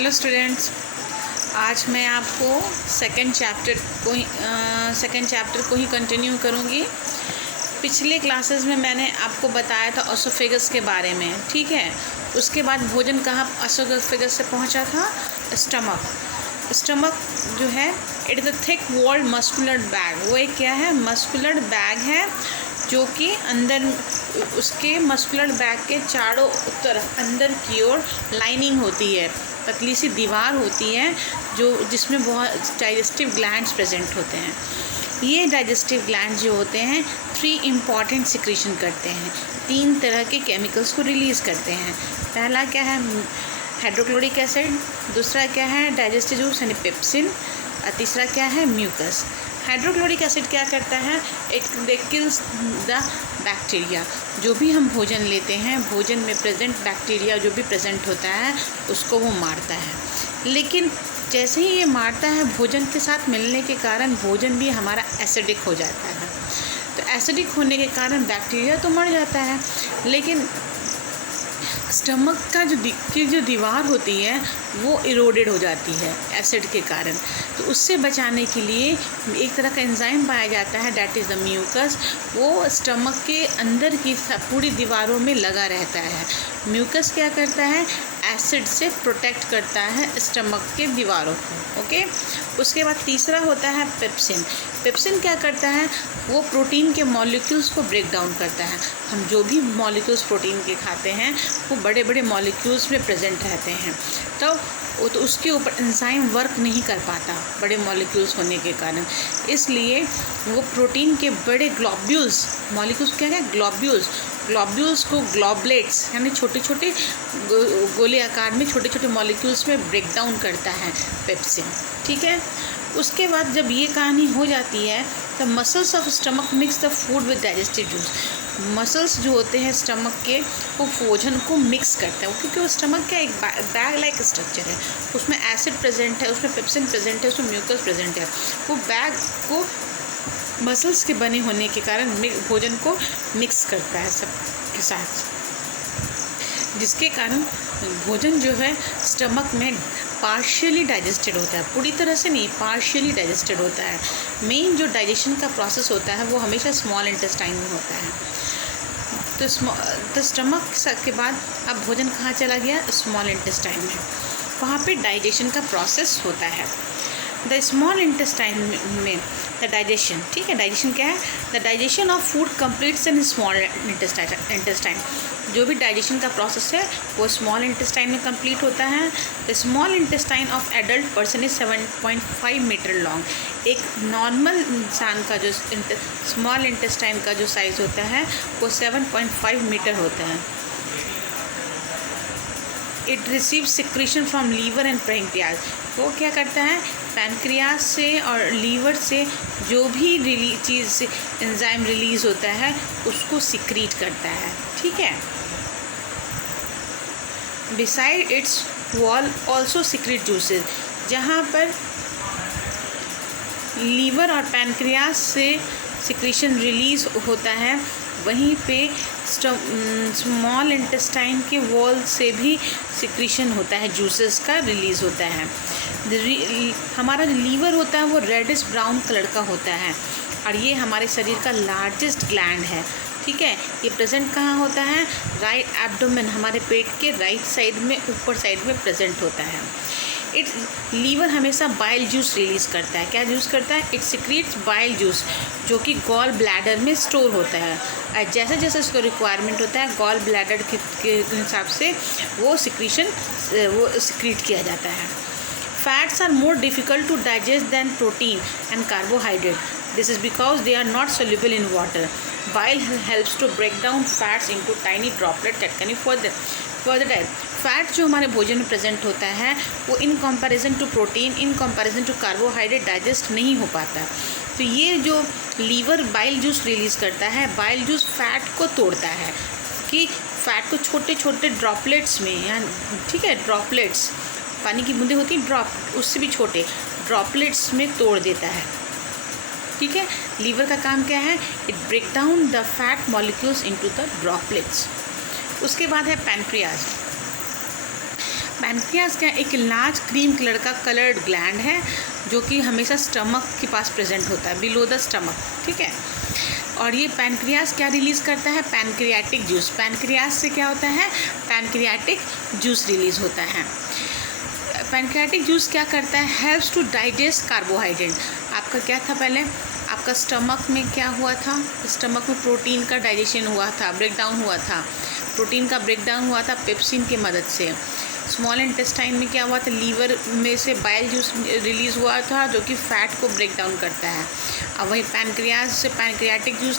Hello students, आज मैं आपको सेकंड चैप्टर को ही कंटिन्यू करूँगी। पिछले क्लासेस में मैंने आपको बताया था ओसोफेगस के बारे में, ठीक है। उसके बाद भोजन कहाँ ओसोफेगस से पहुँचा था? स्टमक जो है it is a thick walled muscular bag. वो एक क्या है? मस्कुलर बैग है, जो कि अंदर उसके मस्कुलर बैग के चारों तरफ अंदर की ओर लाइनिंग होती है, पतली सी दीवार होती है जिसमें बहुत डाइजेस्टिव ग्लैंड्स प्रेजेंट होते हैं। ये डाइजेस्टिव ग्लैंड जो होते हैं 3 इम्पॉर्टेंट सिक्रीशन करते हैं, 3 तरह के केमिकल्स को रिलीज़ करते हैं। पहला क्या है? Hydrochloric acid. दूसरा क्या है? डाइजेस्टिव जूस यानी पेप्सिन। और तीसरा क्या है? म्यूकस। हाइड्रोक्लोरिक एसिड क्या करता है? It kills the bacteria. जो भी हम भोजन लेते हैं, भोजन में प्रेजेंट बैक्टीरिया जो भी प्रेजेंट होता है उसको वो मारता है। लेकिन जैसे ही ये मारता है, भोजन के साथ मिलने के कारण भोजन भी हमारा एसिडिक हो जाता है। तो एसिडिक होने के कारण बैक्टीरिया तो मर जाता है, लेकिन स्टमक का जो दीवार होती है वो इरोडेड हो जाती है एसिड के कारण। तो उससे बचाने के लिए एक तरह का एंजाइम पाया जाता है, दैट इज़ द म्यूकस। वो स्टमक के अंदर की पूरी दीवारों में लगा रहता है। म्यूकस क्या करता है? एसिड से प्रोटेक्ट करता है स्टमक के दीवारों को, ओके। उसके बाद तीसरा होता है पेप्सिन। पेप्सिन क्या करता है? वो प्रोटीन के मॉलिक्यूल्स को ब्रेक डाउन करता है। हम जो भी मॉलिक्यूल्स प्रोटीन के खाते हैं वो बड़े बड़े मॉलिक्यूल्स में प्रेजेंट रहते हैं, तो उसके ऊपर एंजाइम वर्क नहीं कर पाता बड़े मॉलिक्यूल्स होने के कारण। इसलिए वो प्रोटीन के बड़े ग्लोब्यूल्स, मॉलिक्यूल्स क्या है? ग्लोब्यूल्स को ग्लोबलेट्स यानी छोटे छोटे गोले आकार में छोटे छोटे मॉलिक्यूल्स में ब्रेक डाउन करता है पेप्सिन, ठीक है। उसके बाद जब ये कहानी हो जाती है तो muscles of stomach mix the food with digestive juice. Muscles जो होते हैं स्टमक के, वो भोजन को मिक्स करते हैं, क्योंकि वो स्टमक का एक बैग लाइक स्ट्रक्चर है। उसमें एसिड प्रेजेंट है, उसमें पेप्सिन प्रेजेंट है, उसमें म्यूकस प्रेजेंट है। वो बैग को मसल्स के बने होने के कारण भोजन को मिक्स करता है सब के साथ, जिसके कारण भोजन जो है स्टमक में पार्शियली डाइजेस्टेड होता है, पूरी तरह से नहीं, पार्शियली डाइजेस्टेड होता है। मेन जो डाइजेशन का प्रोसेस होता है वो हमेशा स्मॉल इंटेस्टाइन में होता है। तो स्टमक के बाद अब भोजन कहाँ चला गया? स्मॉल इंटेस्टाइन में। वहाँ पे डाइजेशन का प्रोसेस होता है। द स्मॉल इंटेस्टाइन में द डाइजेशन, ठीक है। डाइजेशन क्या है? The digestion of food completes in small intestine. जो भी डाइजेशन का प्रोसेस है वो स्मॉल इंटेस्टाइन में कंप्लीट होता है। The small intestine of adult person is 7.5 metre long. एक नॉर्मल इंसान का जो स्मॉल इंटेस्टाइन का जो साइज़ होता है वो 7.5 मीटर होता है। It receive secretion from liver and pancreas. वो क्या करता है? पैंक्रियाज से और लीवर से जो भी चीज़ एंजाइम रिलीज़ होता है उसको सिक्रीट करता है, ठीक है। Beside it's wall also secrete juices. जहाँ पर लीवर और पैंक्रियाज से सिक्रीशन रिलीज़ होता है, वहीं पे स्मॉल इंटेस्टाइन के वॉल से भी सिक्रीशन होता है, जूसेस का रिलीज़ होता है। हमारा जो लीवर होता है वो रेडिश ब्राउन कलर का होता है, और ये हमारे शरीर का लार्जेस्ट ग्लैंड है, ठीक है। ये प्रेजेंट कहाँ होता है? राइट एब्डोमेन, हमारे पेट के राइट साइड में, ऊपर साइड में प्रेजेंट होता है। लीवर हमेशा बाइल जूस रिलीज़ करता है। क्या जूस करता है? इट सिक्रीट्स बाइल जूस, जो कि गॉल ब्लैडर में स्टोर होता है। जैसे जैसे उसको रिक्वायरमेंट होता है गॉल ब्लैडर के हिसाब से वो सिक्रीट किया जाता है। Fats are more difficult to digest than protein and carbohydrate. This is because they are not soluble in water. Bile helps to break down fats into tiny droplets that can be further diet. Fat जो हमारे भोजन में present होता है वो in comparison to protein, in comparison to carbohydrate digest नहीं हो पाता। तो ये जो लीवर बाइल जूस रिलीज़ करता है, बाइल जूस फैट को तोड़ता है, कि फैट को छोटे छोटे ड्रॉपलेट्स में, या ठीक है, ड्रॉपलेट्स, पानी की बूंदें होती हैं ड्रॉप, उससे भी छोटे ड्रॉपलेट्स में तोड़ देता है, ठीक है। लीवर का काम क्या है? It break down the fat molecules into the droplets. उसके बाद है पैनक्रियाज। पैनक्रियाज क्या एक लार्ज क्रीम कलर का कलर्ड ग्लैंड है जो कि हमेशा स्टमक के पास प्रेजेंट होता है, बिलो द स्टमक, ठीक है। और ये पैनक्रियाज क्या रिलीज़ करता है? Pancreatic juice. पैनक्रियाज से क्या होता है? पैनक्रियाटिक जूस रिलीज़ होता है। पैनक्रियाटिक जूस क्या करता है? Helps to digest carbohydrate. आपका क्या था पहले? आपका स्टमक में क्या हुआ था? स्टमक में प्रोटीन का डाइजेशन हुआ था, ब्रेकडाउन हुआ था। प्रोटीन का ब्रेकडाउन हुआ था पेप्सिन की मदद से। स्मॉल इंटेस्टाइन में क्या हुआ था? लीवर में से बाइल जूस रिलीज़ हुआ था जो कि फैट को ब्रेक डाउन करता है। अब वही पैनक्रियाज से पैनक्रियाटिक जूस